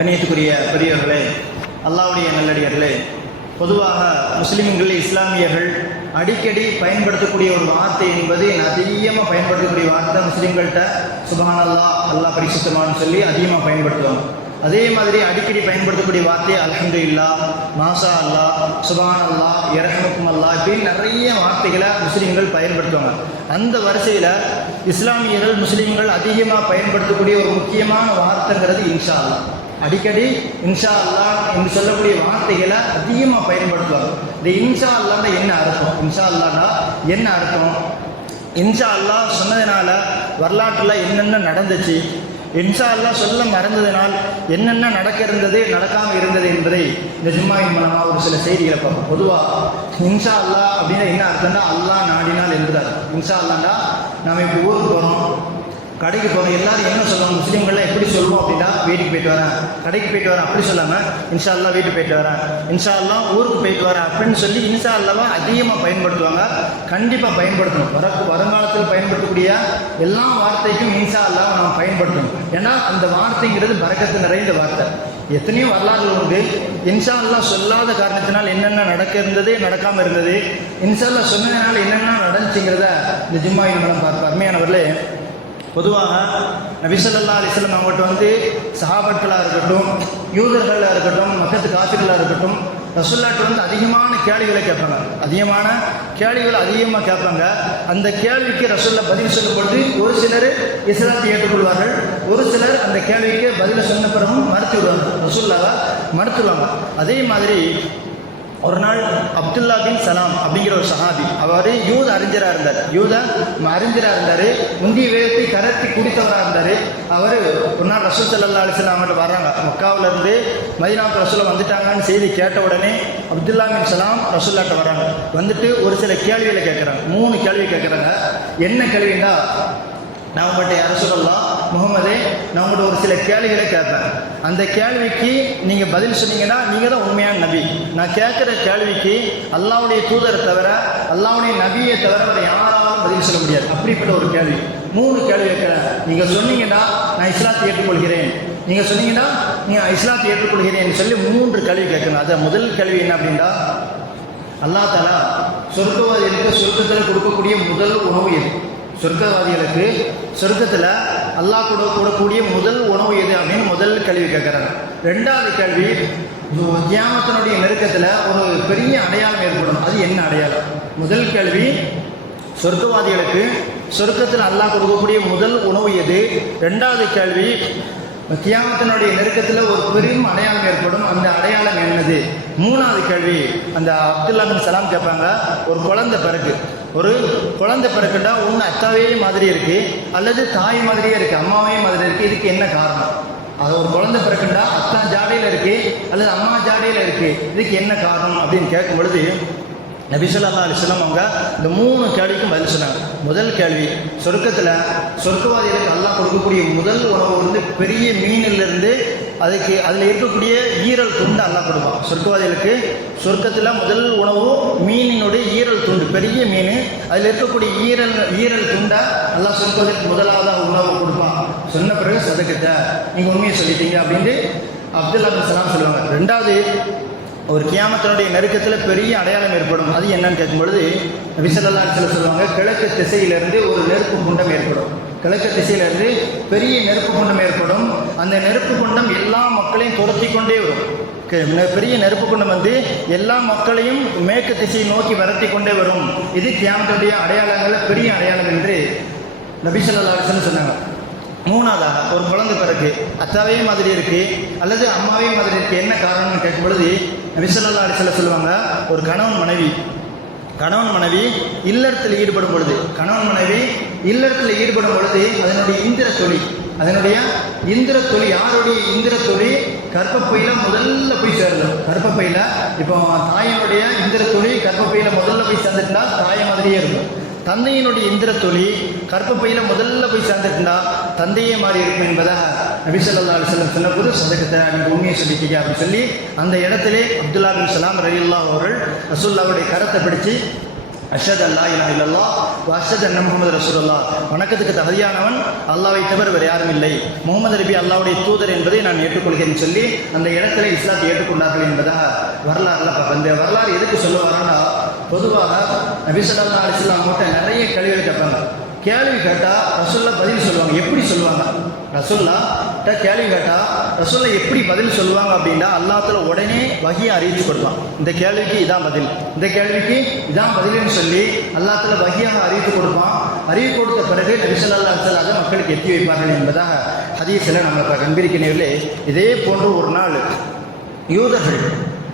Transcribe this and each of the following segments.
கண்ணியத்துக்குரிய பெரியவர்களே அல்லாவுடைய நல்லடியர்களே பொதுவாக முஸ்லிம்கள் இஸ்லாமியர்கள் அடிக்கடி பயன்படுத்தக்கூடிய ஒரு வார்த்தை என்பது அதிகமாக பயன்படுத்தக்கூடிய வார்த்தை முஸ்லீம்கள்கிட்ட சுபான் அல்லா அல்லாஹ் பரிசுத்தமானு சொல்லி அதிகமாக பயன்படுத்துவாங்க அதே மாதிரி அடிக்கடி பயன்படுத்தக்கூடிய வார்த்தை அலஹந்து இல்லா மாசா அல்லா சுபான் அல்லா இரஹமுக்கும் அல்லா இப்படின்னு நிறைய வார்த்தைகளை முஸ்லீம்கள் பயன்படுத்துவாங்க. அந்த வரிசையில் இஸ்லாமியர்கள் முஸ்லீம்கள் அதிகமாக பயன்படுத்தக்கூடிய ஒரு முக்கியமான வார்த்தைங்கிறது இன்ஷா அல்லா அடிக்கடி இன்ஷா அல்லா என்று சொல்லக்கூடிய வார்த்தைகளை அதிகமாக பயன்படுத்துவாங்க. இந்த இன்ஷா அல்லாண்டா என்ன அர்த்தம்? இன்ஷா அல்லாண்டா என்ன அர்த்தம்? இன்ஷா அல்லாஹ் சொன்னதுனால வரலாற்றில் என்னென்ன நடந்துச்சு? இன்ஷா அல்லாஹ் சொல்ல மறந்ததினால் என்னென்ன நடக்க இருந்தது நடக்காமல் இருந்தது என்பதை இந்த ஜும்மாவின் மூலமாக ஒரு சில செய்திகளை பார்ப்போம். பொதுவாக இன்ஷா அல்லாஹ் அப்படின்னா என்ன அர்த்தம்னா அல்லாஹ் நாடினால் என்பது இன்ஷா அல்லாண்டா நம்ம இப்போ ஊருக்கு போகிறோம் கடைக்கு போகிறோம் எல்லாரும் என்ன சொல்லுவாங்க முஸ்லீம்கள்லாம் எப்படி சொல்லுவோம் அப்படின்னா வீட்டுக்கு போயிட்டு வரேன். கடைக்கு போயிட்டு வரேன். அப்படி சொல்லாமல் இன்ஷா அல்லா வீட்டுக்கு போயிட்டு வரேன். இன்ஷா அல்லா ஊருக்கு போயிட்டு வரேன் அப்படின்னு சொல்லி இன்ஷா அல்லாவை அதிகமாக பயன்படுத்துவாங்க. கண்டிப்பாக பயன்படுத்தணும். வர வருங்காலத்தில் பயன்படுத்தக்கூடிய எல்லா வார்த்தைக்கும் இன்ஷா அல்லாவை நம்ம பயன்படுத்தணும். ஏன்னா அந்த வார்த்தைங்கிறது பறக்கத்து நிறைந்த வார்த்தை. எத்தனையோ வரலாறுகள் உண்டு. இன்ஷால்லா சொல்லாத காரணத்தினால் என்னென்ன நடக்க இருந்தது நடக்காமல் இருந்தது இன்ஷா சொன்னதுனால என்னென்ன நடந்துச்சுங்கிறத இந்த ஜும்மாவின் மூலம் பார்ப்பார். அருமையானவர்களே பொதுவாக நபிசல்லா அலிஸ்லம் அவங்கள்ட்ட வந்து சஹாபட்களாக இருக்கட்டும் யூதர்களாக இருக்கட்டும் மக்கத்து காசுகளாக இருக்கட்டும் ரசுல்லாட்டு வந்து அதிகமான கேள்விகளை கேட்பாங்க. அதிகமான கேள்விகளை அதிகமாக கேட்பாங்க. அந்த கேள்விக்கு ரசுல்லா பதில் சொல்லப்பட்டு ஒரு சிலர் இஸ்லாத்தை ஏற்றுக்கொள்வார்கள் ஒரு சிலர் அந்த கேள்விக்கு பதில் சொன்ன பிறகும் மறுத்து விடுவாங்க. ரசுல்லாவை மறுத்துடுவாங்க அதே மாதிரி ஒரு நாள் அப்துல்லா பின் சலாம் அப்படிங்கிற ஒரு சஹாபி அவர் யூத அறிஞராக இருந்தார். யூத அறிஞராக இருந்தார் முந்திய வேதத்தை கரத்தி குடித்தவராக இருந்தார். அவர் ஒரு நாள் ரசூல் சல்லா அலிஸ்லாம் அவங்கள்ட்ட வர்றாங்க. மக்காவிலேருந்து மதினாத்து ரசூலை வந்துட்டாங்கன்னு செய்தி கேட்ட உடனே அப்துல்லா பின் சலாம் ரசூல்லாட்ட வராங்க வந்துட்டு ஒரு சில கேள்விகளை கேட்குறாங்க மூணு கேள்வி கேட்குறாங்க என்ன கேள்வின்னா நான் உங்கள்கிட்ட யார சொல்லலாம்? முகமதே நான் உங்கள்கிட்ட ஒரு சில கேள்விகளை கேட்பேன். அந்த கேள்விக்கு நீங்கள் பதில் சொன்னீங்கன்னா நீங்கள் தான் உண்மையான நபி. நான் கேட்குற கேள்விக்கு அல்லாவுடைய தூதரை தவிர அல்லாவுடைய நபியை தவிர வேறு யாராலும் பதில் சொல்ல முடியாது. அப்படிப்பட்ட ஒரு கேள்வி. மூணு கேள்வி கேட்குறேன் நீங்கள் சொன்னீங்கன்னா நான் இஸ்லாத்தை ஏற்றுக்கொள்கிறேன். நீங்கள் சொன்னீங்கன்னா நீங்கள் இஸ்லாத்தை ஏற்றுக்கொள்கிறேன் சொல்லி மூன்று கேள்வி கேட்கணும். அது முதல் கேள்வி என்ன அப்படின்னா அல்லா தலா சொர்க்கவாதிகளுக்கு சொர்க்கத்தில் கொடுக்கக்கூடிய முதல் உணவு எது? சொர்க்கவாதிகளுக்கு சொர்க்கத்தில் அல்லாஹ் கூட கூடக்கூடிய முதல் உணவு எது அப்படின்னு முதல் கேள்வி கேட்குறாங்க. ரெண்டாவது கேள்வி தியானத்தினுடைய நெருக்கத்தில் ஒரு பெரிய அடையாளம் ஏற்படும் அது என்ன அடையாளம்? முதல் கேள்வி சொர்க்கவாதிகளுக்கு சொர்க்கத்தில் அல்லாஹ் கொடுக்கக்கூடிய முதல் உணவு எது? ரெண்டாவது கேள்வி கியாமத்தினுடைய நெருக்கத்தில் ஒரு பெரும் அடையாளம் ஏற்படும். அந்த அடையாளம் என்னது? மூணாவது கேள்வி அந்த அப்துல்லா பின் சலாம் கேட்பாங்க ஒரு குழந்தை பிறகு. ஒரு குழந்தை பிறக்குண்டா ஒன்று அத்தாவே மாதிரி இருக்குது அல்லது தாய் மாதிரியே இருக்குது அம்மாவே மாதிரி இருக்குது இதுக்கு என்ன காரணம்? அது ஒரு குழந்தை பிறக்குண்டா அத்தா ஜாடையில் இருக்குது அல்லது அம்மா ஜாடையில் இருக்குது இதுக்கு என்ன காரணம் அப்படின்னு கேட்கும் பொழுது நபிசல்லா அலிஸ்லாம் அவங்க இந்த மூணு கேள்விக்கும் பதில் சொன்னாங்க. முதல் கேள்வி சொர்க்கத்தில் சொர்க்கவாதிகளுக்கு நல்லா கொடுக்கக்கூடிய முதல் உணவு வந்து பெரிய மீனிலிருந்து அதுக்கு அதில் இருக்கக்கூடிய ஈரல் துண்டு அல்லா கொடுப்பான். சொர்க்கவாதிகளுக்கு சொர்க்கத்தில் முதல் உணவு மீனினுடைய ஈரல் துண்டு பெரிய மீன். அதில் இருக்கக்கூடிய ஈரல் ஈரல் துண்டை நல்லா சொர்க்கவாதிகளுக்கு முதலாவதாக உணவு கொடுப்பான். சொன்ன பிறகு சதக்கத்தை நீங்கள் உண்மையை சொல்லிட்டீங்க அப்படின்ட்டு அப்துல்லா சலாம் சொல்லுவாங்க. ரெண்டாவது ஒரு கியாமத்தினுடைய நெருக்கத்தில் பெரிய அடையாளம் ஏற்படும். அது என்னன்னு கேட்கும்பொழுது விசலல்லா சில சொல்லுவாங்க கிழக்கு திசையிலிருந்து ஒரு நெருப்பு குண்டம் ஏற்படும். கிழக்கு திசையிலிருந்து பெரிய நெருப்பு குண்டம் ஏற்படும். அந்த நெருப்பு குண்டம் எல்லா மக்களையும் துரத்தி கொண்டே வரும் பெரிய நெருப்பு குண்டம் வந்து எல்லா மக்களையும் மேற்கு திசையை நோக்கி வரத்தி கொண்டே வரும். இது கியாமத்துடைய அடையாளங்களில் பெரிய அடையாளம் என்று நபிசல்லா சொன்னாங்க. மூணாவதாக ஒரு குழந்தை பிறகு அத்தாவே மாதிரி இருக்கு அல்லது அம்மாவே மாதிரி இருக்கு. என்ன காரணம்னு கேட்கும் பொழுது விசலல்லா அடிசல சொல்லுவாங்க ஒரு கணவன் மனைவி கணவன் மனைவி இல்லறத்தில் ஈடுபடும் பொழுது கணவன் மனைவி இல்லறத்தில் ஈடுபடும் பொழுது அதனுடைய இந்திர தொழில் அதனுடைய இந்திர தொழில் யாருடைய இந்திர தொழில் கர்ப்பப்பையில முதல்ல போய் சேரலாம் கர்ப்பப்பையில இப்போ தாயினுடைய இந்திர தொழில் கர்ப்பப்பையில முதல்ல போய் சேர்ந்துட்டா தாயை மாதிரியே இருக்கும். தந்தையினுடைய இந்திர தொழி கற்பப்பையில் முதல்ல போய் சேர்ந்துட்டுனா தந்தையே மாறி இருக்கும் என்பதாக நபிசல்லா அலிஸ்லம் சொன்னபோது சதகத்தை நீங்கள் உண்மையை சொல்லிட்டீங்க அப்படின்னு சொல்லி அந்த இடத்திலே அப்துல்லா பின் சலாம் ரயில்லா அவர்கள் ரசூல்லாவுடைய கரத்தை பிடிச்சு அஷத் அல்லா இல்லா இல்லல்லா அன் அண்ணன் முகமது ரசூல்லா வணக்கத்துக்கு தகுதியானவன் அல்லாவை தவிர வேறு யாரும் இல்லை. முகமது நபி அல்லாவுடைய தூதர் என்பதை நான் ஏற்றுக்கொள்கிறேன் சொல்லி அந்த இடத்துல இஸ்லாத்தை ஏற்றுக்கொண்டார்கள் என்பதாக வரலாறுல வந்து வரலாறு எதுக்கு சொல்ல பொதுவாக நபிசல்லா அலிஸ்லாம் அலைஹி நிறைய கேள்விகள் கேட்பாங்க. கேள்வி கேட்டால் ரசுல்லா பதில் சொல்லுவாங்க. எப்படி சொல்லுவாங்க? ரசுல்லா கிட்ட கேள்வி கேட்டால் ரசுல்லா எப்படி பதில் சொல்லுவாங்க அப்படின்னா அல்லாத்துல உடனே வகையை அறிவிச்சு கொடுப்பான். இந்த கேள்விக்கு இதான் பதில். இந்த கேள்விக்கு இதான் பதில்னு சொல்லி அல்லாத்துல வகையாக அறிவித்து கொடுப்பான். அறிவு கொடுத்த பிறகு நபிசல்லா அல்லாத மக்களுக்கு எத்தி வைப்பார்கள் என்பதாக ஹதீஸில் நம்ம இப்போ கண்பிரிக்கிறீர்களே இதே போன்று ஒரு நாள் யூதர்கள்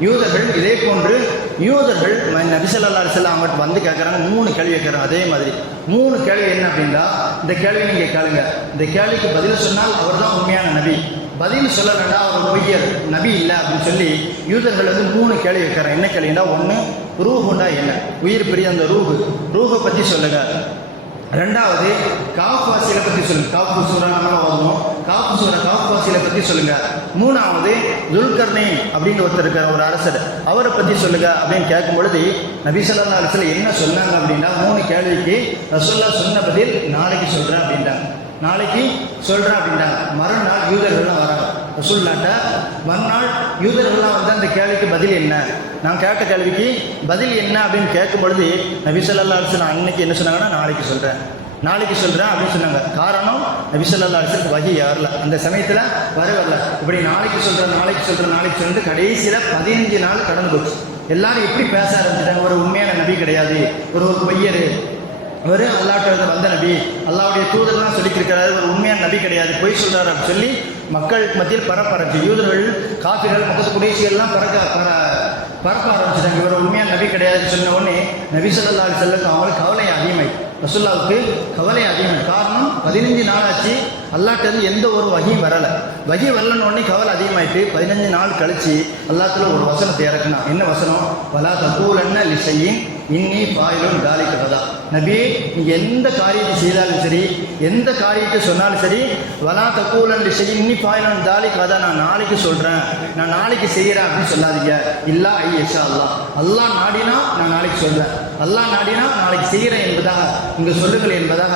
யூதர்கள் இதே போன்று யூதர்கள் நபிசல்லா அலிசல்லாம் அவங்கள்ட்ட வந்து கேட்குறாங்க மூணு கேள்வி கேட்குறாங்க அதே மாதிரி மூணு கேள்வி என்ன அப்படின்னா இந்த கேள்வி நீங்கள் கேளுங்க. இந்த கேள்விக்கு பதில் சொன்னால் அவர் தான் உண்மையான நபி. பதில் சொல்லலைன்னா அவர் பொய்யர் நபி இல்லை அப்படின்னு சொல்லி யூதர்கள் வந்து மூணு கேள்வி வைக்கிறாங்க என்ன கேள்வின்னா ஒன்று ரூஹுண்டா என்ன? உயிர் பெரிய அந்த ரூஹு. ரூஹை பற்றி சொல்லுங்க. ரெண்டாவது காஃப் வாசியில பற்றி சொல்லுங்க காஃபு சூரா நம்ம ஓதுவோம். காஃபு சூரா காஃப் வாசியில பற்றி சொல்லுங்க. மூணாவது துல்கர்ணை அப்படின்னு ஒருத்தர் இருக்கிற ஒரு அரசர். அவரை பற்றி சொல்லுங்க அப்படின்னு கேட்கும் பொழுது நபிசல்லா அலிஸ்ல என்ன சொன்னாங்க அப்படின்னா மூணு கேள்விக்கு ரசோல்லா சொன்ன பதில் நாளைக்கு சொல்றேன் அப்படின்றாங்க. நாளைக்கு சொல்றேன் அப்படின்றாங்க. மறுநாள் யூதர்கள்லாம் வராங்க. ரசூல்லாட்ட மறுநாள் யூதர்கள்லாம் வந்து அந்த கேள்விக்கு பதில் என்ன? நான் கேட்ட கேள்விக்கு பதில் என்ன அப்படின்னு கேட்கும் பொழுது நபிசல்லா அலிசன் அன்னைக்கு என்ன சொன்னாங்கன்னா நாளைக்கு சொல்கிறேன் நாளைக்கு சொல்கிறேன் அப்படின்னு சொன்னாங்க. காரணம் நபிசல்லா அலிஸ்லுக்கு வகி யாரில் அந்த சமயத்தில் வர வரல இப்படி நாளைக்கு சொல்கிறேன் நாளைக்கு சொல்கிறேன் நாளைக்கு சொல்லிட்டு கடைசியில் பதினஞ்சு நாள் கடந்து போச்சு. எல்லாரும் எப்படி பேச ஆரம்பிச்சிட்டாங்க. ஒரு உண்மையான நபி கிடையாது. ஒரு ஒரு பொய்யர். அவர் அல்லாட்ட வந்த நபி. அல்லாவுடைய தூதர்லாம் சொல்லிக்கிருக்கிறாரு ஒரு உண்மையான நபி கிடையாது. பொய் சொல்கிறார் அப்படின்னு சொல்லி மக்கள் மத்தியில் பரப்பரச்சு யூதர்கள் காஃபிகள் மக்கள் குடிசிகள்லாம் பறக்க பர பரப்ப ஆரம்பிச்சிட்டாங்க. இவர் உண்மையாக நபி கிடையாதுன்னு சொன்ன உடனே நபி சொல்லா செல்லுக்கு அவங்களுக்கு கவலை அதிகமாய். ரசுல்லாவுக்கு கவலை அதிகமாய். காரணம் பதினஞ்சு நாள் ஆச்சு அல்லாட்டேருந்து எந்த ஒரு வகையும் வரலை. வகி வரலன்னு உடனே கவலை அதிகமாயிட்டு பதினஞ்சு நாள் கழிச்சு அல்லாத்துல ஒரு வசனத்தை இறக்குனா. என்ன வசனம்? பலா தகூலன்ன லிசையின் இன்னி பாயிலும் காலி கதா நபி நீங்க எந்த காரியத்தை செய்தாலும் சரி எந்த காரியத்தை சொன்னாலும் சரி வலா தக்கூலன் லிசையின் இன்னி பாயிலும் தாலி கதா நான் நாளைக்கு சொல்கிறேன் நான் நாளைக்கு செய்கிறேன் அப்படின்னு சொல்லாதீங்க. இல்லா ஐயா அல்லா அல்லா நாடினா நான் நாளைக்கு சொல்கிறேன் அல்லா நாடினா நாளைக்கு செய்கிறேன் என்பதாக இங்க சொல்லுங்கள் என்பதாக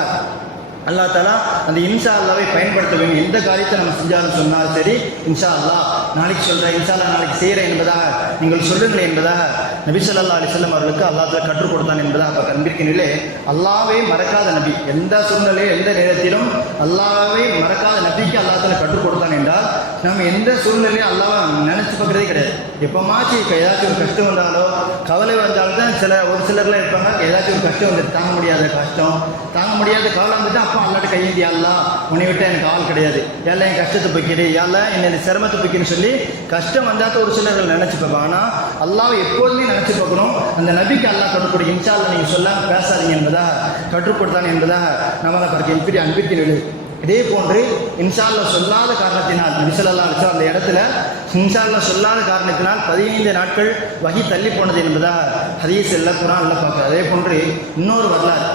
அல்லா தாலா அந்த இன்ஷா அல்லாவை பயன்படுத்த வேண்டும். எந்த காரியத்தை நம்ம செஞ்சாலும் சொன்னாலும் சரி இன்ஷா அல்லா நாளைக்கு சொல்கிறேன் இன்ஷா அல்லா நாளைக்கு செய்கிறேன் என்பதாக நீங்கள் சொல்லுங்கள் என்பதாக நபிசல்லா அலிசல்லம் அவர்களுக்கு அல்லாத்துல கற்றுக் கொடுத்தான் என்பதாக அப்போ கண்பிற்கினிலே அல்லாவே மறக்காத நபி. எந்த சூழ்நிலை எந்த நேரத்திலும் அல்லாவே மறக்காத நபிக்கு அல்லாத்துல கற்றுக் கொடுத்தான் என்றால் நம்ம எந்த சூழ்நிலையும் அல்லாவை நினைச்சு பார்க்குறதே கிடையாது. எப்போமாச்சு இப்போ ஏதாச்சும் ஒரு கஷ்டம் வந்தாலோ கவலை வந்தாலும் தான் சில ஒரு சிலர்லாம் இருப்பாங்க. ஏதாச்சும் ஒரு கஷ்டம் வந்து தாங்க முடியாத கஷ்டம் தாங்க முடியாத கவலை வந்துட்டு அப்போ அல்லாட்டு கையேந்தி அல்லா உன்னை விட்டு எனக்கு ஆள் கிடையாது. எல்லாம் என் கஷ்டத்தை போய்க்கிடு எல்லாம் என்னை சிரமத்தை போய்க்கிறேன்னு சொல்லி கஷ்டம் வந்தாத்த ஒரு சிலர்கள் நினச்சி ஆனால் அல்லாவை எப்போதுமே நினச்சி பார்க்கணும். அந்த நபிக்கு அல்லாஹ் கற்றுக் கொடு நீங்க அல்லா நீங்கள் சொல்லாமல் பேசாதீங்க என்பதாக கற்றுக் கொடுத்தான் என்பதாக நம்மளை பார்க்க இப்படி அன்பிக்கிறது இதே போன்று இன்ஷால்லா சொல்லாத காரணத்தினால் நபிசல்லா அலிசா அந்த இடத்துல இன்ஷால்லா சொல்லாத காரணத்தினால் பதினைந்து நாட்கள் வகி தள்ளி போனது என்பதாக ஹதீஸ் எல்லாம் குரான்ல பார்க்க அதே போன்று இன்னொரு வரலாறு.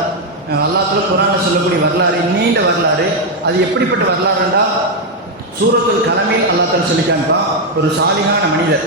அல்லாத்துல குரான்ல சொல்லக்கூடிய வரலாறு நீண்ட வரலாறு. அது எப்படிப்பட்ட வரலாறு என்றால் சூரத்துல் கலமில் அல்லாத்தால சொல்லி காமிப்பான். ஒரு சாலிகான மனிதர்.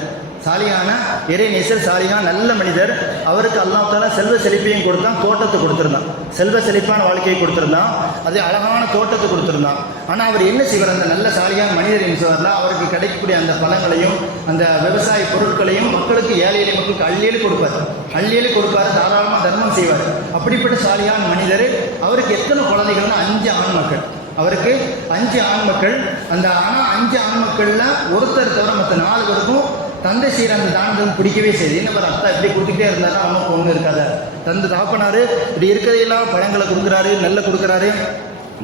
சாலியான இறை நேசர் சாலிகான் நல்ல மனிதர். அவருக்கு அல்லாத்தால செல்வ செழிப்பையும் கொடுத்தான் தோட்டத்தை கொடுத்துருந்தான். செல்வ செழிப்பான வாழ்க்கையை கொடுத்துருந்தான். அது அழகான தோட்டத்தை கொடுத்துருந்தான். ஆனால் அவர் என்ன செய்வார்? அந்த நல்ல சாலியான மனிதர் என்ன செய்வார்னா அவருக்கு கிடைக்கக்கூடிய அந்த பழங்களையும் அந்த விவசாய பொருட்களையும் மக்களுக்கு ஏழை எளிய மக்களுக்கு அள்ளியலு கொடுப்பார். அள்ளியலு கொடுப்பார் தாராளமாக தர்மம் செய்வார். அப்படிப்பட்ட சாலியான மனிதர் அவருக்கு எத்தனை குழந்தைகள்னா அஞ்சு ஆண் மக்கள். அவருக்கு அஞ்சு ஆண் மக்கள். அந்த ஆனால் அஞ்சு ஆண் மக்களில் ஒருத்தர் தவிர மற்ற நாலு பேருக்கும் தந்தை செய்கிற அந்த தானதம் பிடிக்கவே செய்யுது என்ன ரத்தம் இப்படி கொடுத்துக்கிட்டே இருந்தாலும் அவனுக்கு ஒன்றும் இருக்காத. தந்து தாப்பினாரு இப்படி இருக்கிறதையெல்லாம் பழங்களை கொடுக்குறாரு நெல்லை கொடுக்குறாரு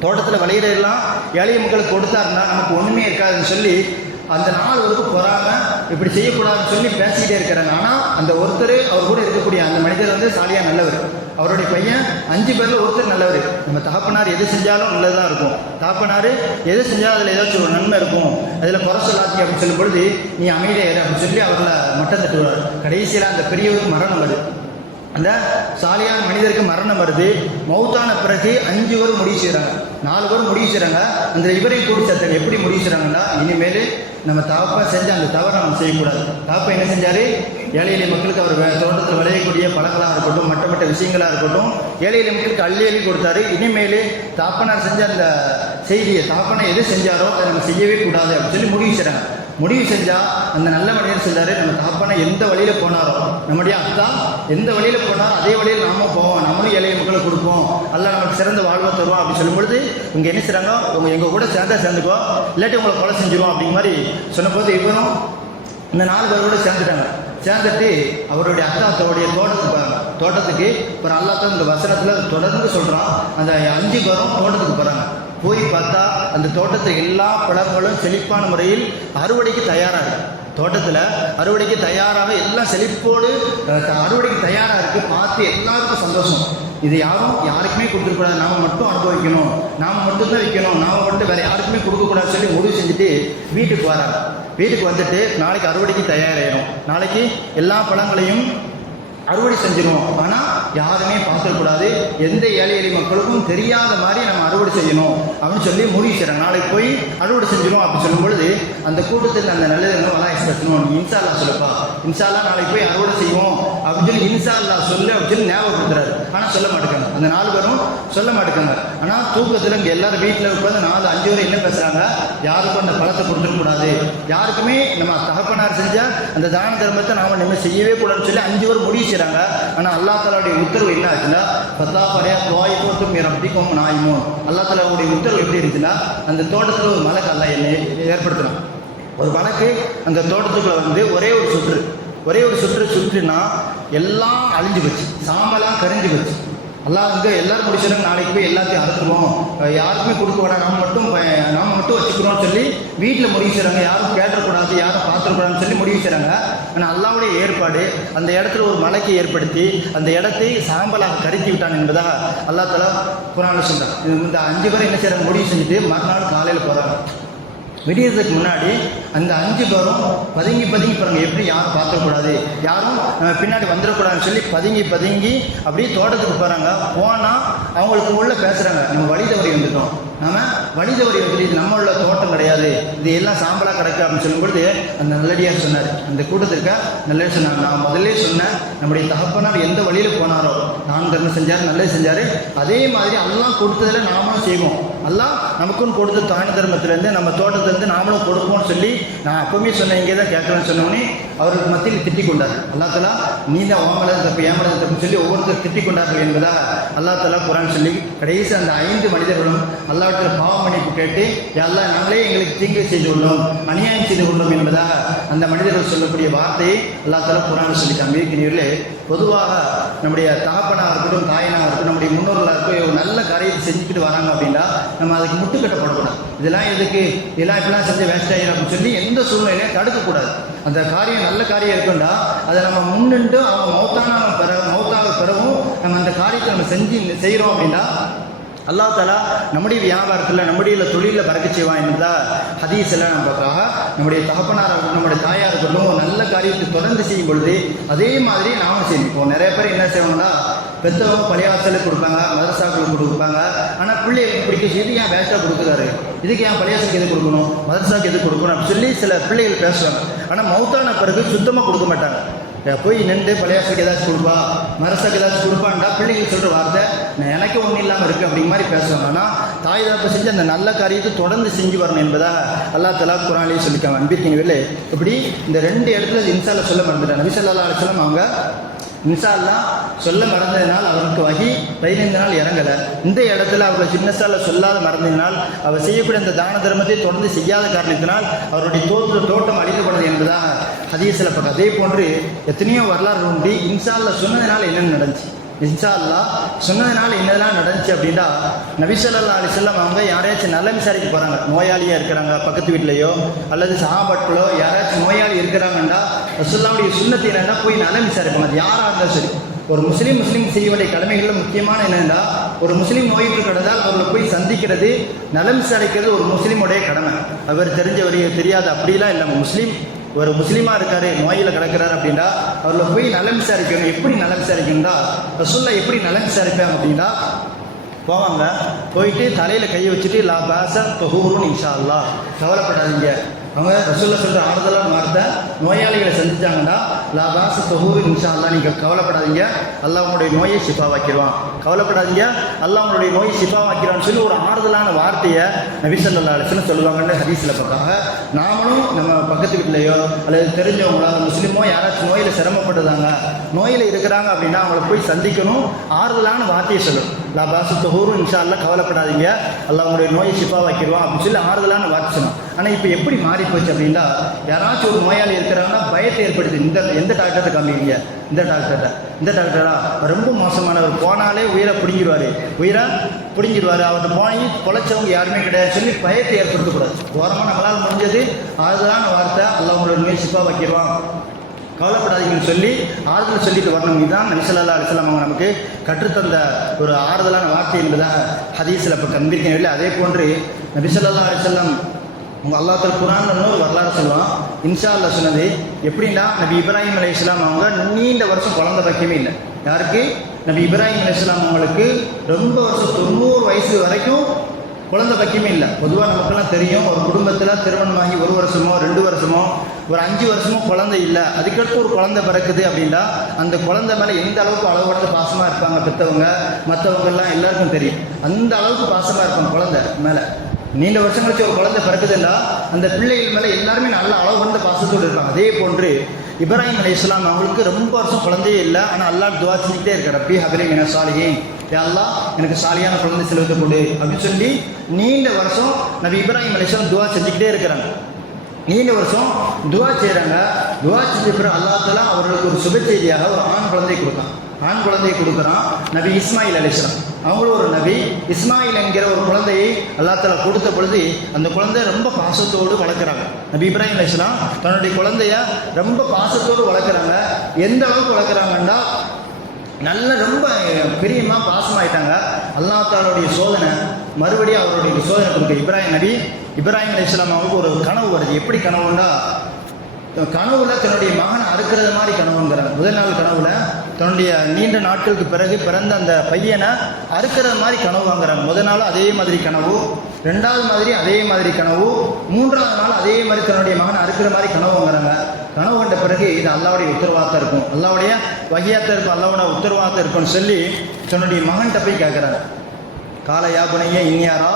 தோட்டத்தில் விளையிறதெல்லாம் ஏழை மக்களுக்கு கொடுத்தாருன்னா நமக்கு ஒன்றுமே இருக்காதுன்னு சொல்லி அந்த நாள் வரைக்கும் பொறாம இப்படி செய்யக்கூடாதுன்னு சொல்லி பேசிக்கிட்டே இருக்கிறாங்க. ஆனால் அந்த ஒருத்தர் அவர் கூட இருக்கக்கூடிய அந்த மனிதர் வந்து சாலியாக நல்லவர். அவருடைய பையன் அஞ்சு பேரில் ஒருத்தர் நல்லவர். நம்ம தகப்பனார் எது செஞ்சாலும் நல்லதாக இருக்கும். தகப்பனார் எது செஞ்சாலும் அதில் ஏதாச்சும் ஒரு நன்மை இருக்கும். அதில் குறை சொல்லாதீங்க அப்படின்னு சொல்லும் பொழுது நீ அமைதியாக அப்படின்னு சொல்லி அவரில் மட்டம் தட்டுவார். கடைசியில் அந்த பெரியவருக்கு மரணம் வருது. அந்த சாலியான மனிதருக்கு மரணம் வருது. மௌத்தான பிறகு அஞ்சு பேர் முடிவு செய்கிறாங்க நாலு பேர் முடிவு செய்கிறாங்க அந்த இவரை கூடி எப்படி முடிவு செய்கிறாங்கன்னா இனிமேல் நம்ம தவப்பா செஞ்ச அந்த தவறை நம்ம செய்யக்கூடாது. தவப்பா என்ன செஞ்சாரு? ஏழை எளிய மக்களுக்கு அவர் தோட்டத்தில் விளையக்கூடிய பழங்களாக இருக்கட்டும் மற்ற மற்ற விஷயங்களாக இருக்கட்டும் ஏழை எளிய மக்களுக்கு அள்ளி அள்ளி கொடுத்தாரு. இனிமேல் தாப்பனார் செஞ்ச அந்த செய்தியை தாப்பனை எது செஞ்சாரோ அதை நம்ம செய்யவே கூடாது அப்படின்னு சொல்லி முடிவு செய்கிறாங்க முடிவு செஞ்சால் அந்த நல்ல மனிதர் செஞ்சார் நம்ம தாப்பனை எந்த வழியில் போனாரோ நம்முடைய அத்தா எந்த வழியில் போனாலும் அதே வழியில் நாம போவோம் நம்மளும் ஏழை மக்களுக்கு கொடுப்போம். அல்ல நமக்கு சிறந்த வாழ்வை தருவோம் அப்படின்னு சொல்லும்பொழுது இவங்க என்ன செய்கிறாங்க உங்கள் எங்கள் கூட சேர்ந்தா சேர்ந்துக்கோ இல்லாட்டி உங்களை கொலை செஞ்சிடும் அப்படிங்கிற மாதிரி சொன்னபோது இவரும் இந்த நாலு பேரோட சேர்ந்துட்டாங்க. சேர்ந்துட்டு அவருடைய அத்தாத்தோடைய தோட்டத்துக்கு தோட்டத்துக்கு அப்புறம் அல்லாத்தான் இந்த வசனத்தில் தொடர்ந்து சொல்கிறான் அந்த அஞ்சு பேரும் தோட்டத்துக்கு போகிறாங்க போய் பார்த்தா அந்த தோட்டத்தை எல்லா பழங்களும் செழிப்பான முறையில் அறுவடைக்கு தயாராக இருக்கு. தோட்டத்தில் அறுவடைக்கு தயாராக எல்லாம் செழிப்போடு த- அறுவடைக்கு தயாராக இருக்குது பார்த்து எல்லாருக்கும் சந்தோஷம். இது யாரும் யாருக்குமே கொடுத்துருக்கூடாது நாம் மட்டும் அனுபவிக்கணும். நாம் மட்டும்தான் வைக்கணும். நாம் மட்டும் வேறு யாருக்குமே கொடுக்கக்கூடாதுன்னு சொல்லி முடிவு செஞ்சுட்டு வீட்டுக்கு வராங்க. வீட்டுக்கு வந்துட்டு நாளைக்கு அறுவடைக்கு தயாராகிடும் நாளைக்கு எல்லா பழங்களையும் அறுவடை செஞ்சிடும் ஆனால் யாருமே பார்க்கக்கூடாது. எந்த ஏழை எளி மக்களுக்கும் தெரியாத மாதிரி நம்ம அறுவடை செய்யணும் அப்படின்னு சொல்லி முடிவு செய்கிறாங்க நாளைக்கு போய் அறுவடை செஞ்சிடும் அப்படின்னு சொல்லும் பொழுது அந்த கூட்டத்தில் அந்த நல்லது அதான் எக்ஸ்பிரஸ் நீ இன்சா அல்லா நாளைக்கு போய் அறுவடை செய்வோம் அப்படின்னு சொல்லி இன்சால்லா சொல்லு அப்படின்னு சொல்லி ஞாபகப்படுத்துறாரு. ஆனால் சொல்ல மாட்டேங்காங்க அந்த நாலு பேரும் சொல்ல மாட்டேங்காங்க ஆனால் தூக்கத்தில் இங்கே எல்லாரும் வீட்டில் உட்காந்து நாலு அஞ்சு பேர் என்ன பேசுகிறாங்க யாருக்கும் அந்த பழத்தை கொடுத்துடக்கூடாது யாருக்குமே நம்ம தகப்பனார் செஞ்சால் அந்த தான தர்மத்தை நாம நம்ம செய்யவே கூடாதுன்னு சொல்லி அஞ்சு பேர் முடிவு செய்கிறாங்க ஆனால் அல்லா தாலாவுடைய உத்தரவு என்ன ஆச்சுன்னா பத்தா பறையா துவாய் போட்டும் ரப்பிக்கும் நாயுமோ அல்லா தலாவுடைய உத்தரவு எப்படி இருந்துச்சுன்னா அந்த தோட்டத்தில் ஒரு மலை அல்ல என்னை ஏற்படுத்தினான். ஒரு மலக்கு அந்த தோட்டத்துக்குள்ளே வந்து ஒரே ஒரு சுற்று. ஒரே ஒரு சுற்று சுற்றுனா எல்லாம் அழிஞ்சு போச்சு. சாம்பலாம் கரிஞ்சு போச்சு. எல்லாம் வந்து எல்லாரும் முடிச்சிடும் நாளைக்கு போய் எல்லாத்தையும் அறுத்துருவோம் யாருக்குமே கொடுக்க வேணாம். நாம் மட்டும் நாம் நாம மட்டும் வச்சுக்கிறோம்னு சொல்லி வீட்டில் முடிவு செய்கிறாங்க யாரும் கேட்டக்கூடாது யாரும் பார்த்துடக்கூடாதுன்னு சொல்லி முடிவு செய்கிறாங்க ஆனால் அல்லாவுடைய ஏற்பாடு அந்த இடத்துல ஒரு மலைக்கு ஏற்படுத்தி அந்த இடத்தை சாம்பலாக கருத்தி விட்டான் என்பதாக அல்லா தலா குரான் சொல்கிறான் இந்த அஞ்சு பேரும் என்ன செய்கிறாங்க முடிவு செஞ்சுட்டு மறுநாள் காலையில் போகிறாங்க விடியறதுக்கு முன்னாடி அந்த அஞ்சு பேரும் பதுங்கி பதுங்கி பாருங்க எப்படி யாரும் பார்த்துக்கூடாது யாரும் பின்னாடி வந்துடக்கூடாதுன்னு சொல்லி பதுங்கி பதுங்கி அப்படியே தோட்டத்துக்கு போகிறாங்க போனால் அவங்களுக்கு உள்ளே பேசுகிறாங்க நம்ம வழி தவறி வந்துட்டோம். நம்ம வணிக தவறி வந்துட்டு இது நம்ம உள்ள தோட்டம் கிடையாது. இது எல்லாம் சாம்பலாக கிடக்கு அப்படின்னு சொல்லும்பொழுது அந்த நல்லடியார் சொன்னார். அந்த கூட்டத்திற்கு நல்லது சொன்னார் நான் முதல்ல சொன்னேன் நம்முடைய தகப்பனார் எந்த வழியில் போனாரோ நான் தர்மம் செஞ்சார் நல்லது செஞ்சார். அதே மாதிரி எல்லாம் கொடுத்ததில் நாமளும் செய்வோம். எல்லாம் நமக்கும் கொடுத்த தான தர்மத்திலேருந்து நம்ம தோட்டத்திலேருந்து நாமளும் கொடுப்போம்னு சொல்லி நான் அப்பவுமே சொன்னேன் இங்கே தான் கேட்கறேன்னு சொன்னோடனே அவருக்கு மத்தியில் திட்டிக் கொண்டார். எல்லாத்தெல்லாம் நீ தான் ஓமலது தப்பு ஏமலது தப்புன்னு சொல்லி ஒவ்வொருத்தர் திட்டிக் கொண்டார்கள் என்பதா அல்லா தலா குரான் சொல்லி கடைசி அந்த ஐந்து மனிதர்களும் அல்லாவிடத்தில் பாவ மன்னிப்பு கேட்டு எல்லாம் நாங்களே எங்களுக்கு தீங்கு செய்து கொண்டோம் அநியாயம் செய்து கொண்டோம் என்பதா அந்த மனிதர்கள் சொல்லக்கூடிய வார்த்தையை அல்லா தலா குரான் சொல்லி காமிக்கிறீர்களே பொதுவாக நம்முடைய தகப்பனாக இருக்கட்டும் தாயினாக இருக்கட்டும் நம்முடைய முன்னோர்களாக இருக்கட்டும் ஒரு நல்ல காரியத்தை செஞ்சுக்கிட்டு வராங்க அப்படின்னா நம்ம அதுக்கு முட்டுக்கட்டை போடக்கூடாது. இதெல்லாம் எதுக்கு? இதெல்லாம் இப்படிலாம் செஞ்சு வேஸ்ட் ஆகிடும் அப்படின்னு சொல்லி எந்த சூழ்நிலையும் தடுக்கக்கூடாது. அந்த காரியம் நல்ல காரியம் இருக்குண்டா அதை நம்ம முன்னின்று அவன் மௌத்தான பெற மௌத்தாக பெறவும் நம்ம அந்த காரியத்தை நம்ம செஞ்சு செய்கிறோம் அப்படின்னா அல்லாஹ் தாலா நம்முடைய வியாபாரத்தில் நம்முடைய தொழிலில் பறக்க செய்வான் என்பதா ஹதீஸ் எல்லாம் நமக்காக நம்முடைய தகப்பனார் இருக்கட்டும் நம்முடைய தாயார் இருக்கட்டும் ஒரு நல்ல காரியத்தை தொடர்ந்து செய்யும் பொழுது அதே மாதிரி நாமும் செய்யணும். இப்போ நிறைய பேர் என்ன செய்வாங்கன்னா பெற்றவங்க பள்ளியாசலுக்கு கொடுப்பாங்க மதரசாக்களுக்கு கொடுப்பாங்க. ஆனால் பிள்ளைகளுக்கு பிடிக்க இது ஏன் வேஸ்ட்டாக கொடுக்குறாரு இதுக்கு ஏன் பள்ளியாசலுக்கு எது கொடுக்கணும்? மதரசாக்கு எது கொடுக்கணும்? அப்படின்னு சொல்லி சில பிள்ளைகள் பேசுவாங்க. ஆனால் மௌத்தான பிறகு சுத்தமாக கொடுக்க மாட்டாங்க. போய் நின்று பழையாசுக்கு ஏதாச்சும் கொடுப்பா மரசாக்கு ஏதாச்சும் கொடுப்பான்டா பிள்ளைங்க சொல்கிற வார்த்தை நான் எனக்கு ஒன்றும் இல்லாமல் இருக்குது அப்படிங்க மாதிரி பேசுவாங்க. ஆனால் தாய் தாப்பை செஞ்சு அந்த நல்ல காரியத்தை தொடர்ந்து செஞ்சு வரணும் என்பதாக அல்லா தலா குரானிலேயே சொல்லிக்காங்க அன்பிருக்கீங்க வெளியே இப்படி இந்த ரெண்டு இடத்துல இன்சால சொல்ல மறந்துட்டேன். நபி ஸல்லல்லாஹு அவங்க இன்சால்லா சொல்ல மறந்ததினால் அவருக்கு வகி. பதினைந்து நாள் இறங்கலை. இந்த இடத்துல அவர்கள் சின்னசால சொல்லாத மறந்ததினால் அவர் செய்யக்கூடிய அந்த தான தர்மத்தை தொடர்ந்து செய்யாத காரணத்தினால் அவருடைய தோற்ற தோட்டம் அழிக்கப்படுது என்பதாக ஹதீஸில் பார்க்க. அதே போன்று எத்தனையோ வரலாறு உண்டு. இன்சால்ல சொன்னதினால் என்னென்ன நடந்துச்சு? இன்ஷா அல்லாஹ் சொன்னதுனால என்னெல்லாம் நடந்துச்சு அப்படின்னா நபிசல்லா அலிசல்லாம் அவங்க யாரையாச்சும் நல்ல விசாரிக்க போகிறாங்க நோயாளியாக இருக்கிறாங்க பக்கத்து வீட்டிலையோ அல்லது சஹாபட்களோ யாராச்சும் நோயாளி இருக்கிறாங்கன்னா ரசுல்லாவுடைய சுண்ணத்தை என்னன்னா போய் நலம் விசாரிப்பாங்க. அது யாராக இருந்தாலும் சரி. ஒரு முஸ்லீம் முஸ்லீம் செய்ய வேண்டிய கடமைகளில் முக்கியமான என்னென்னா ஒரு முஸ்லீம் நோய்கள் கடந்தால் அவர்களை போய் சந்திக்கிறது நலம் விசாரிக்கிறது ஒரு முஸ்லீமுடைய கடமை. அவர் தெரிஞ்சவரையே தெரியாது. அப்படிலாம் இல்லை. முஸ்லீம் ஒரு முஸ்லீமாக இருக்காரு நோயில் கிடக்கிறார் அப்படின்னா அவரில் போய் நலம் விசாரிக்கணும். எப்படி நலம் விசாரிக்கணும்டா ரசுல்லா எப்படி நலம் விசாரிப்பேன் அப்படின்னா போவாங்க. போயிட்டு தலையில் கையை வச்சுட்டு லா பாச தொகூரும் இன்ஷா அல்லாஹ். கவலைப்படாதீங்க. அவங்க ரசூலில் சொல்கிற ஆறுதலான வார்த்தை நோயாளிகளை சந்திச்சாங்கன்னா லாபாசு தொகூர் இன்ஷா அல்லா நீங்கள் கவலைப்படாதீங்க. அல்லாஹ் உங்களுடைய நோயை ஷிஃபாவாக்கிடுவான். கவலைப்படாதீங்க. அல்லாஹ் உங்களுடைய நோயை ஷிஃபாவாக்கிறான்னு சொல்லி ஒரு ஆறுதலான வார்த்தையை நபி ஸல்லல்லாஹு சொல்லுவாங்கன்னு ஹதீஸில் பார்க்காக நாமளும் நம்ம பக்கத்து வீட்லையோ அல்லது தெரிஞ்சவங்களோ முஸ்லீமோ யாராச்சும் நோயில் சிரமப்பட்டுதாங்க நோயில் இருக்கிறாங்க அப்படின்னா அவங்கள போய் சந்திக்கணும். ஆறுதலான வார்த்தையை சொல்லணும். லாபாசு தொகூர் இன்ஷா அல்லா கவலைப்படாதீங்க. அல்லா உங்களுடைய நோயை ஷிஃபாவாக்கிடுவான் அப்படின்னு சொல்லி ஆறுதலான வார்த்தை சொன்னோம் ஆனால் இப்போ எப்படி மாறி போச்சு அப்படின்னா யாராச்சும் ஒரு நோயாளி இருக்கிறாங்கன்னா பயத்தை ஏற்படுத்து இந்த எந்த டாக்டர்கிட்ட காமிக்கிறீங்க? இந்த டாக்டர்கிட்ட இந்த டாக்டரா ரொம்ப மோசமானவர். போனாலே உயிரை பிடிங்கிடுவார். உயிரை பிடிங்கிடுவார். அவர்கிட்ட போய் பொழைச்சவங்க யாருமே கிடையாது. சொல்லி பயத்தை ஏற்படுத்தக்கூடாது. ஓரமாக நம்மளால் முடிஞ்சது ஆறுதலான வார்த்தை. அல்ல உங்களோட முயற்சிப்பாக வைக்கிறோம். கவலைப்படாதீங்கன்னு சொல்லி ஆறுதல் சொல்லிட்டு வரணும். இதுதான் நபிசல்லா அலிஸ்லாம் அவங்க நமக்கு கற்றுத்தந்த ஒரு ஆறுதலான வார்த்தை என்பதாக ஹதீஸில் இப்போ கம்பிருக்கவில்லை அதே போன்று நபிசல்லா அலிஸ்லாம் உங்கள் அல்லாத்தல் குரான் ஒரு வரலாறு சொல்லுவான். இன்ஷா அல்லா சொன்னது எப்படின்னா நபி இப்ராஹிம் அலி இஸ்லாம் அவங்க நீண்ட வருஷம் குழந்தை பக்கியமே இல்லை. யாருக்கு? நபி இப்ராஹிம் அலி இஸ்லாம் அவங்களுக்கு ரொம்ப வருஷம் தொண்ணூறு வயசு வரைக்கும் குழந்தை பக்கியமே இல்லை. பொதுவாக நமக்கெல்லாம் தெரியும் ஒரு குடும்பத்தில் திருமணமாகி ஒரு வருஷமோ ரெண்டு வருஷமோ ஒரு அஞ்சு வருஷமோ குழந்தை இல்லை. அதுக்கடுத்து ஒரு குழந்தை பிறக்குது அப்படின்னா அந்த குழந்தை மேலே எந்த அளவுக்கு அளவோட பாசமாக இருப்பாங்க பெற்றவங்க மற்றவங்கெல்லாம் எல்லாருக்கும் தெரியும். அந்த அளவுக்கு பாசமாக இருப்பாங்க குழந்தை மேலே. நீண்ட வருஷம் கழிச்சு ஒரு குழந்தை பிறக்குதுன்னா அந்த பிள்ளைகள் மேலே எல்லாருமே நல்ல அளவு வந்து பாசத்தோடு இருக்காங்க. அதே போன்று இப்ராஹிம் அலி இஸ்லாம் அவங்களுக்கு ரொம்ப வருஷம் குழந்தையே இல்லை. ஆனால் அல்லாஹ் துவா செஞ்சுக்கிட்டே இருக்கிற அப்படி ஹபலி என சாலியே யா அல்லாஹ் எனக்கு சாலியான குழந்தை செல்வத்தை கொடு அப்படின்னு சொல்லி நீண்ட வருஷம் நபி இப்ராஹிம் அலி இஸ்லாம் துவா செஞ்சுக்கிட்டே இருக்கிறாங்க. நீண்ட வருஷம் துவா செய்கிறாங்க துவா செஞ்ச பிறகு அல்லாத்தெல்லாம் தலா அவர்களுக்கு ஒரு சுப செய்தியாக ஒரு ஆண் குழந்தை கொடுத்தான். ஆண் குழந்தையை கொடுக்குறான் நபி இஸ்மாயில் அலிஸ்லாம் அவங்களும் ஒரு நபி இஸ்மாயில் என்கிற ஒரு குழந்தையை அல்லாத்தால கொடுத்த பொழுது அந்த குழந்தை ரொம்ப பாசத்தோடு வளர்க்குறாங்க. நபி இப்ராஹிம் அலிஸ்லாம் தன்னுடைய குழந்தைய ரொம்ப பாசத்தோடு வளர்க்குறாங்க. எந்த அளவுக்கு வளர்க்குறாங்கன்னா நல்ல ரொம்ப பிரியமாக பாசமாயிட்டாங்க. அல்லாத்தாலுடைய சோதனை மறுபடியும் அவருடைய சோதனை கொடுக்க இப்ராஹிம் நபி இப்ராஹிம் அலி இஸ்லாம் ஒரு கனவு வருது. எப்படி கனவுண்டா கனவுல தன்னுடைய மகனை அறுக்கிறது மாதிரி கனவுங்கிறாங்க. முதல் நாள் கனவுல தன்னுடைய நீண்ட நாட்களுக்கு பிறகு பிறந்த அந்த பையனை அறுக்கிறது மாதிரி கனவு வாங்குறாங்க. முதல் நாள் அதே மாதிரி கனவு ரெண்டாவது மாதிரி அதே மாதிரி கனவு மூன்றாவது நாள் அதே மாதிரி தன்னுடைய மகனை அறுக்கிற மாதிரி கனவு வாங்குறாங்க. கனவு கண்ட பிறகு இது அல்லாவுடைய உத்தரவாதம் இருக்கும். அல்லாவுடைய வகையாத்த இருக்கும் அல்லாவோட உத்தரவாதம் இருக்கும்னு சொல்லி தன்னுடைய மகன்கிட்ட போய் கேட்குறாங்க கால யாபனையே இன்யாரா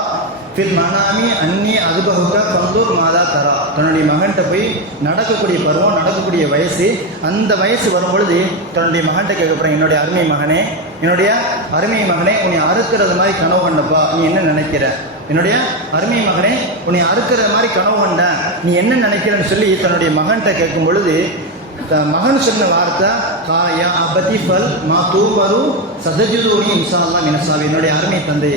பின் மனாமி அன்னி அதுபகுக்க பந்தூர் மாதா தரா. தன்னுடைய மகன்கிட்ட போய் நடக்கக்கூடிய பருவம் நடக்கக்கூடிய வயசு அந்த வயசு வரும்பொழுது தன்னுடைய மகன்கிட்ட கேட்கப்படுறேன் என்னுடைய அருமை மகனே என்னுடைய அருமை மகனே உன்னை அறுக்கிறது மாதிரி கனவு கண்டப்பா நீ என்ன நினைக்கிற? என்னுடைய அருமை மகனே உன்னை அறுக்கிற மாதிரி கனவு கண்டேன் நீ என்ன நினைக்கிறன்னு சொல்லி தன்னுடைய மகன்கிட்ட கேட்கும் பொழுது த- மகன் சொன்ன வார்த்தை காயா அபதி பல் மா தூபரு சதஜுதூனி இன்சா அல்லா என்னுடைய அருமை தந்தை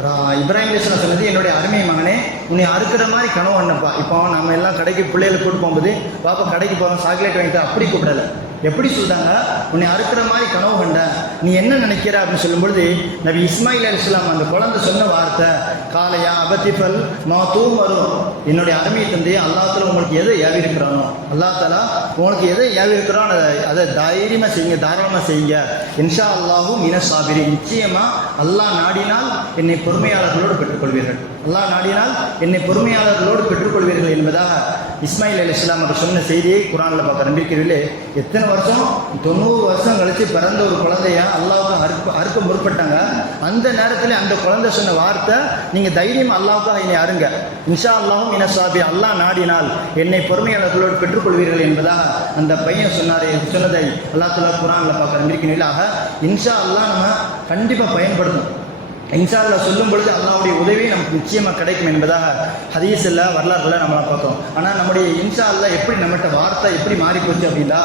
இப்ராஹிம் அலிஸ்லாம் சொன்னது என்னுடைய அருமை மகனே உன்னை அறுக்கிற மாதிரி கனவு அண்ணப்பா இப்போ நம்ம எல்லாம் கடைக்கு பிள்ளைகளை கூட்டு போகும்போது பாப்பா கடைக்கு போகிறோம் சாக்லேட் வாங்கிட்டு அப்படி கூப்பிடல. எப்படி சொல்கிறாங்க உன்னை அறுக்கிற மாதிரி கனவு கண்டேன் நீ என்ன நினைக்கிற அப்படின்னு சொல்லும்பொழுது நபி இஸ்மாயில் அலிஸ்லாம் அந்த குழந்தை சொன்ன வார்த்தை காலையா அபத்திஃபல் மா வரும். என்னுடைய அருமையை தந்தையை அல்லாத்துல உங்களுக்கு எதை ஏவி இருக்கிறானோ அல்லாத்தாலா உங்களுக்கு எதை ஏவிருக்கிறானோ அதை அதை தைரியமாக செய்யுங்க தாராளமாக செய்யுங்க. இன்ஷா அல்லாஹும் மின சாபிரி நிச்சயமாக அல்லாஹ் நாடினால் என்னை பொறுமையாளர்களோடு பெற்றுக்கொள்வீர்கள். அல்லாஹ் நாடினால் என்னை பொறுமையாளர்களோடு பெற்றுக்கொள்வீர்கள் என்பதாக இஸ்மாயில் அலி இஸ்லாம் அவர் சொன்ன செய்தியை குரானில் பார்க்க நம்பிக்கிறீர்களே எத்தனை வருஷம் தொண்ணூறு வருஷம் கழித்து பிறந்த ஒரு குழந்தைய அல்லாவுக்கு அறுப்ப அறுக்க முற்பட்டாங்க. அந்த நேரத்தில் அந்த குழந்தை சொன்ன வார்த்தை நீங்கள் தைரியம் அல்லாவுக்காக என்னை அருங்க. இன்ஷா அல்லாஹும் இனசாபி அல்லாஹ் நாடினால் என்னை பொறுமையாளர்களோடு பெற்றுக்கொள்வீர்கள் என்பதாக அந்த பையன் சொன்னார் சொன்னதை அல்லாஹ் துல்லா குரானில் பார்க்க நிலாக இன்ஷா அல்லாஹ் நம்ம கண்டிப்பாக பயன்படுத்தணும். இன்ஷா சொல்லும் பொழுது அல்லாவுடைய உதவி நமக்கு நிச்சயமாக கிடைக்கும் என்பதாக ஹதீஸில் வரலாறுல நம்மளாம் பார்த்தோம். ஆனால் நம்முடைய இன்ஷா எப்படி நம்மகிட்ட வார்த்தை எப்படி மாறி போச்சு அப்படின்னா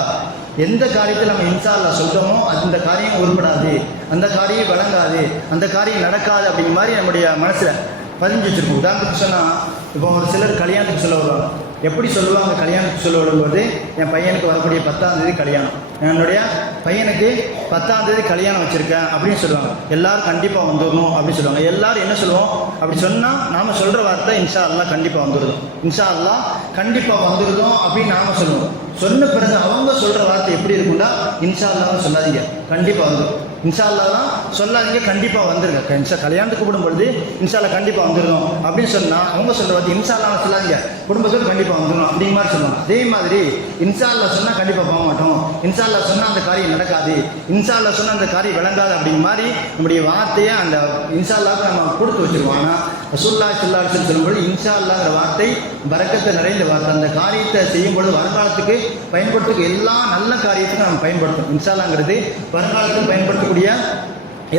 எந்த காரியத்தில் நம்ம இன்ஷா சொல்கிறோமோ அந்த காரியம் உருப்படாது. அந்த காரியம் விளங்காது அந்த காரியம் நடக்காது அப்படிங்கிற மாதிரி நம்முடைய மனசில் பதிஞ்சு வச்சுருக்கோம். உதாரணத்துக்கு சொன்னால் இப்போ ஒரு சிலர் கல்யாணத்துக்கு சொல்ல வருவாங்க. எப்படி சொல்லுவாங்க கல்யாணத்துக்கு சொல்ல வரும்போது என் பையனுக்கு வரக்கூடிய பத்தாம் தேதி கல்யாணம். என்னுடைய பையனுக்கு பத்தாம் தேதி கல்யாணம் வச்சுருக்கேன் அப்படின்னு சொல்லுவாங்க. எல்லாரும் கண்டிப்பாக வந்துடணும் அப்படின்னு சொல்லுவாங்க. எல்லாரும் என்ன சொல்லுவோம்? அப்படி சொன்னால் நாம் சொல்கிற வார்த்தை இன்ஷா அல்லா கண்டிப்பாக வந்துடுதோம் இன்ஷா அல்லா கண்டிப்பாக வந்துடுதோம் அப்படின்னு நாம் சொல்லுவோம். சொன்ன பிறகு அவங்க சொல்கிற வார்த்தை எப்படி இருக்கும்னா இன்ஷா அல்லாஹ்னு சொல்லாதீங்க. கண்டிப்பாக வந்துடும் இன்ஷா தான் சொல்லாதீங்க கண்டிப்பாக வந்துருங்க. இன்ஷா கல்யாணத்துக்கு கூப்பிடும் பொழுது இன்ஷா கண்டிப்பாக வந்துடணும் அப்படின்னு சொன்னால் அவங்க சொல்கிற வார்த்தை இன்ஷா அல்லாஹ் சொல்லாதீங்க. குடும்பத்தோடு கண்டிப்பாக வந்துடணும் அப்படிங்க மாதிரி சொல்லுவாங்க. அதே மாதிரி இன்ஷா சொன்னால் கண்டிப்பாக போக மாட்டோம். இன்ஷா சொன்னால் அந்த காரியம் நடக்காது. இன்ஷா சொன்னால் அந்த காரியம் விளங்காது அப்படிங்கிற மாதிரி நம்முடைய வார்த்தையை அந்த இன்ஷா நம்ம கொடுத்து வச்சிருவோம். ஆனால் ரசூல்லா சொல்லா சொல்லும்போது இன்ஷா வார்த்தை வரக்கத்தை நிறைந்த வார்த்தை. அந்த காரியத்தை செய்யும்பொழுது வருங்காலத்துக்கு பயன்படுத்தக்கூடிய எல்லா நல்ல காரியத்துக்கும் நம்ம பயன்படுத்தும் இன்சாலாங்கிறது வருங்காலத்துக்கு பயன்படுத்தக்கூடிய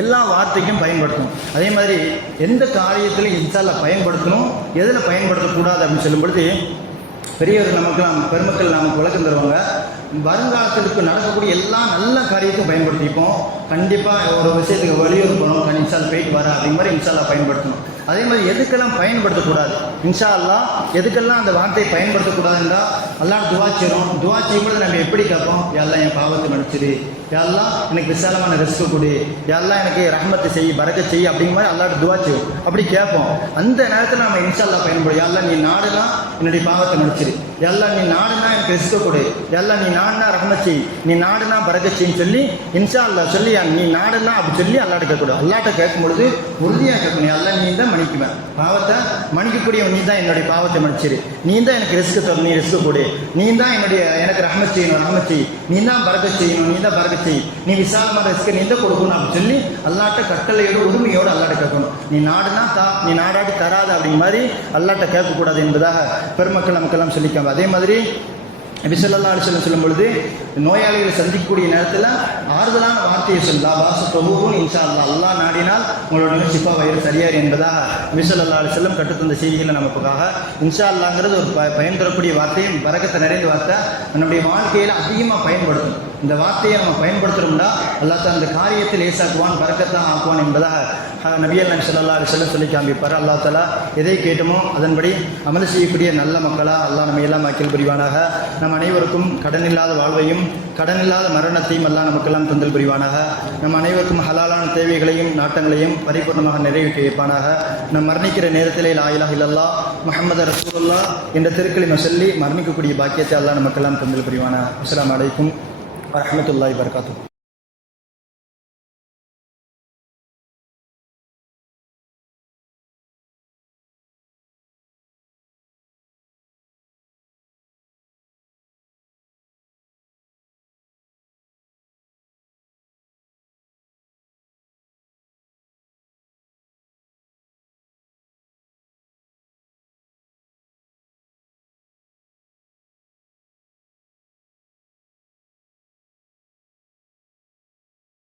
எல்லா வார்த்தைக்கும் பயன்படுத்தணும். அதே மாதிரி எந்த காரியத்திலும் இன்ஷால்லா பயன்படுத்தணும் எதில் பயன்படுத்தக்கூடாது அப்படின்னு சொல்லும்பொழுது பொழுது நமக்கு நமக்கெல்லாம் பெருமக்கள் நமக்கு விளக்கம் தருவாங்க. வருங்காலத்திற்கு நடக்கக்கூடிய எல்லா நல்ல காரியத்தையும் பயன்படுத்திப்போம். கண்டிப்பாக ஒரு விஷயத்துக்கு வலியுறுத்தணும். இன்சால் போயிட்டு வர அப்படிங்கிற மாதிரி இன்ஷால்லா பயன்படுத்தணும். அதே மாதிரி எதுக்கெல்லாம் பயன்படுத்தக்கூடாது? இன்ஷா அல்லா எதுக்கெல்லாம் அந்த வார்த்தையை பயன்படுத்தக்கூடாதுன்றா எல்லாம் துவா செய்கிறோம் துவா செய்யும்போது நம்ம எப்படி கேட்போம்? எல்லாம் என் பாவத்தை மன்னிச்சிடு. எல்லாம் எனக்கு விசாலமான ரிஸ்க் கொடு. எல்லாம் எனக்கு ரஹ்மத்தை செய் பறக்க செய் அப்படிங்கிற மாதிரி அல்லாட்ட துவா செய்வோம். அப்படி கேட்போம். அந்த நேரத்தில் நம்ம இன்ஷா அல்லாஹ் பயன்படும் எல்லாம் நீ நாடுனா என்னுடைய பாவத்தை மன்னிச்சிரு எல்லாம் நீ நாடுனா எனக்கு ரிஸ்க் கொடு. எல்லாம் நீ நாடுனா ரஹமத் செய். நீ நாடுனா பறக்க சொல்லி இன்ஷா அல்லா சொல்லி நீ நாடுனா அப்படி சொல்லி அல்லாட்ட கேட்கக்கூடாது. அல்லாட்ட கேட்கும் பொழுது உறுதியாக கேட்கணும் எல்லாம் நீ தான் மன்னிக்குவேன் பாவத்தை மன்னிக்கக்கூடிய நீ தான் என்னுடைய பாவத்தை மன்னிச்சிரு. நீ தான் எனக்கு ரிஸ்க் தரணும் நீ ரிஸ்க் கொடு. நீ தான் என்னுடைய எனக்கு ரஹமத் செய்யணும் ரஹமத் செய். நீ தான் பறக்க செய்யணும் நீ தான் பறக்க செய். நீ விசாலமான ரிஸ்க் நீ தான் கொடுக்கணும் அப்படின்னு சொல்லி அல்லாட்ட கட்டளையோட உரிமையோடு அல்லாட்ட கேட்கணும். நீ நாடுனா தா நீ நாடாடி தராது அப்படிங்கிற மாதிரி அல்லாட்ட கேட்கக்கூடாது என்பதாக பெருமக்கள் நமக்கெல்லாம் சொல்லிக்காம அதே மாதிரி நபிசல்லா அலிஸ்லம் சொல்லும் பொழுது நோயாளிகளை சந்திக்கக்கூடிய நேரத்தில் ஆறுதலான வார்த்தையை சொல்லா. பாச பிரபுவும் இன்ஷா அல்லா அல்லா நாடினால் உங்களோட சிப்பா வயிறு சரியார் என்பதாக நபிசல்லா செல்லும் கற்றுத்தந்த செய்திகளை நமக்குக்காக இன்ஷா அல்லாங்கிறது ஒரு ப பயன் தரக்கூடிய வார்த்தையும் பறக்கத்தை நிறைந்த வார்த்தை. நம்முடைய வாழ்க்கையில் அதிகமாக பயன்படுத்தும் இந்த வார்த்தையை நம்ம பயன்படுத்துகிறோம்னா தான் அந்த காரியத்தை லேசாக்குவான் பறக்கத்தான் ஆக்குவான் என்பதாக நபியல் நபி சொல்லா அலிஸ்லம் சொல்லி காமிப்பார் அல்லா தலா எதை கேட்டோமோ அதன்படி அமல் செய்யக்கூடிய நல்ல மக்களாக அல்லாஹ் நம்ம எல்லாம் மக்கள் புரிவானாக. நம் அனைவருக்கும் கடனில்லாத வாழ்வையும் கடனில்லாத மரணத்தையும் எல்லாம் நமக்கெல்லாம் தந்தல் புரிவானாக. நம் அனைவருக்கும் ஹலாலான தேவைகளையும் நாட்டங்களையும் பரிபூர்ணமாக நிறைவேற்றி வைப்பானாக. நம் மரணிக்கிற நேரத்திலே லாயிலாக இல்லல்லா முகமது ரசூல்லா என்ற திருக்களிமை சொல்லி மரணிக்கக்கூடிய பாக்கியத்தை அல்லாஹ் நமக்கெல்லாம் தந்தல் புரிவானா அஸ்லாம் அலைக்கும் வரமத்துல்லாய் வபரகாத்துஹு.